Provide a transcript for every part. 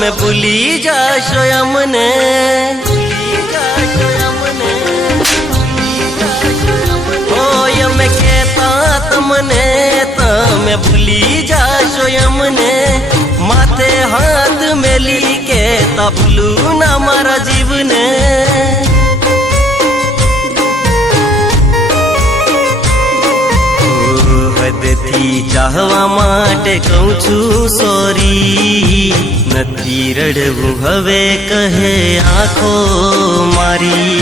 તમે ભૂલી જાશો અમને, ઓય અમે કહેતા તમને તમે ભૂલી જાશો અમને, માથે હાથ મેલી કહેતા ભૂલું ના મારા જીવને। હદથી ચાહવા માટે કહું છું સોરી, નથી રડવું હવે કહે આંખો મારી।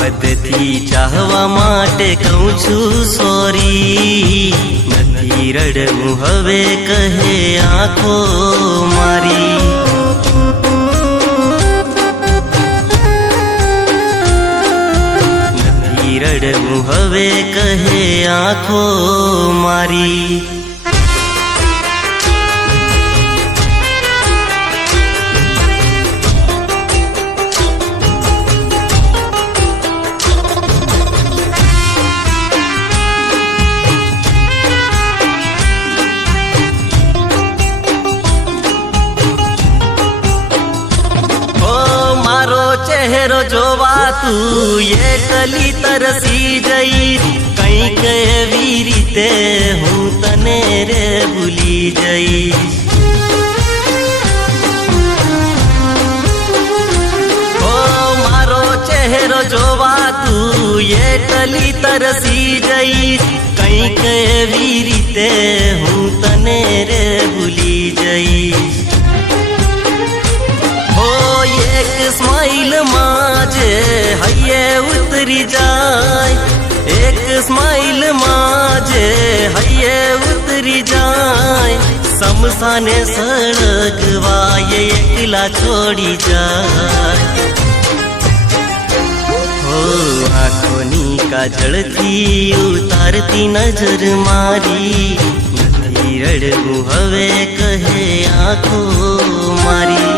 હદથી ચાહવા માટે કહું છું સોરી, નથી રડવું હવે કહે આંખો મારી। રડવું હવે કહે આંખો મારી। ચહેરો જોવા તું એકલી તરસી જઈશ, કંઈક એવી રીતે હું તને રે ભૂલી જઈશ। ઓ મારો ચહેરો જોવા તું એકલી તરસી જઈશ, કંઈક એવી રીતે હું તને રે ભૂલી જઈશ। એક સ્માઈલ માં જે હૈયે ઉતરી જાય, એક સ્માઈલ માં જે હૈયે ઉતરી જાય, સમસાને સળગવાય એકલા છોડી જાય। હો આંખોની કાજળથી ઉતારતી નજર મારી, નથી રડવું હવે કહે આંખો મારી।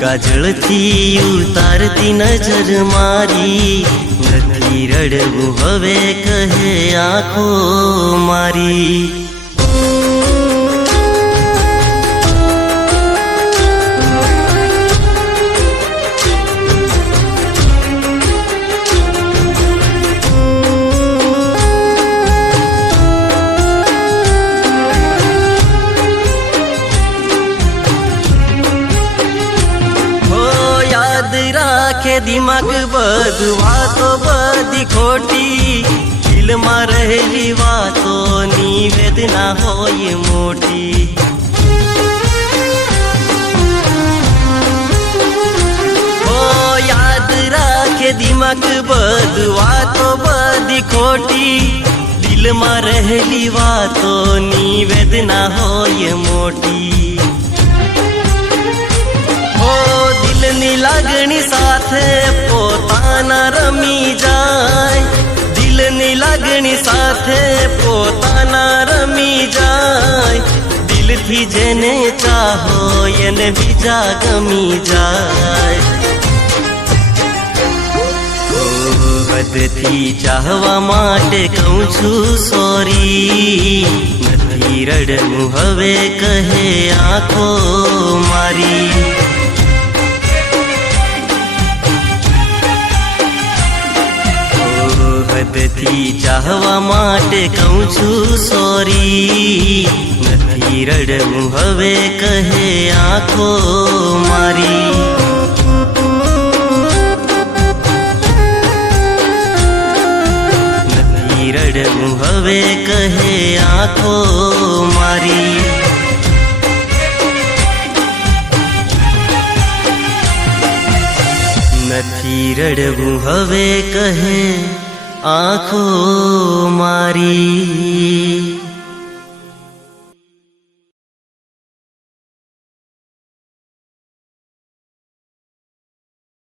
કાજળથી ઉતારતી નજર મારી, નથી રડવું હવે કહે આંખો મારી। દિમાગ બધું વાતો બધી ખોટી, દિલમાં રહેલી વાતોની વેદના હોય મોટી। ઓ યાદ રાખે દિમાગ બધું વાતો બધી ખોટી, દિલમાં રહેલી વાતોની વેદના હોય મોટી। દિલની લાગણી સાથે પોતાના રમી જાય, દિલની લાગણી સાથે પોતાના રમી જાય, દિલથી જેને ચાહો એને બીજા ગમી જાય। હદથી ચાહવા માટે કહું છું સોરી, નથી રડવું હવે કહે આંખો મારી। હદથી ચાહવા માટે કહું છું સોરી, નથી રડવું હવે કહે આંખો મારી। નથી રડવું હવે કહે આંખો મારી। નથી રડવું હવે કહે આંખો મારી।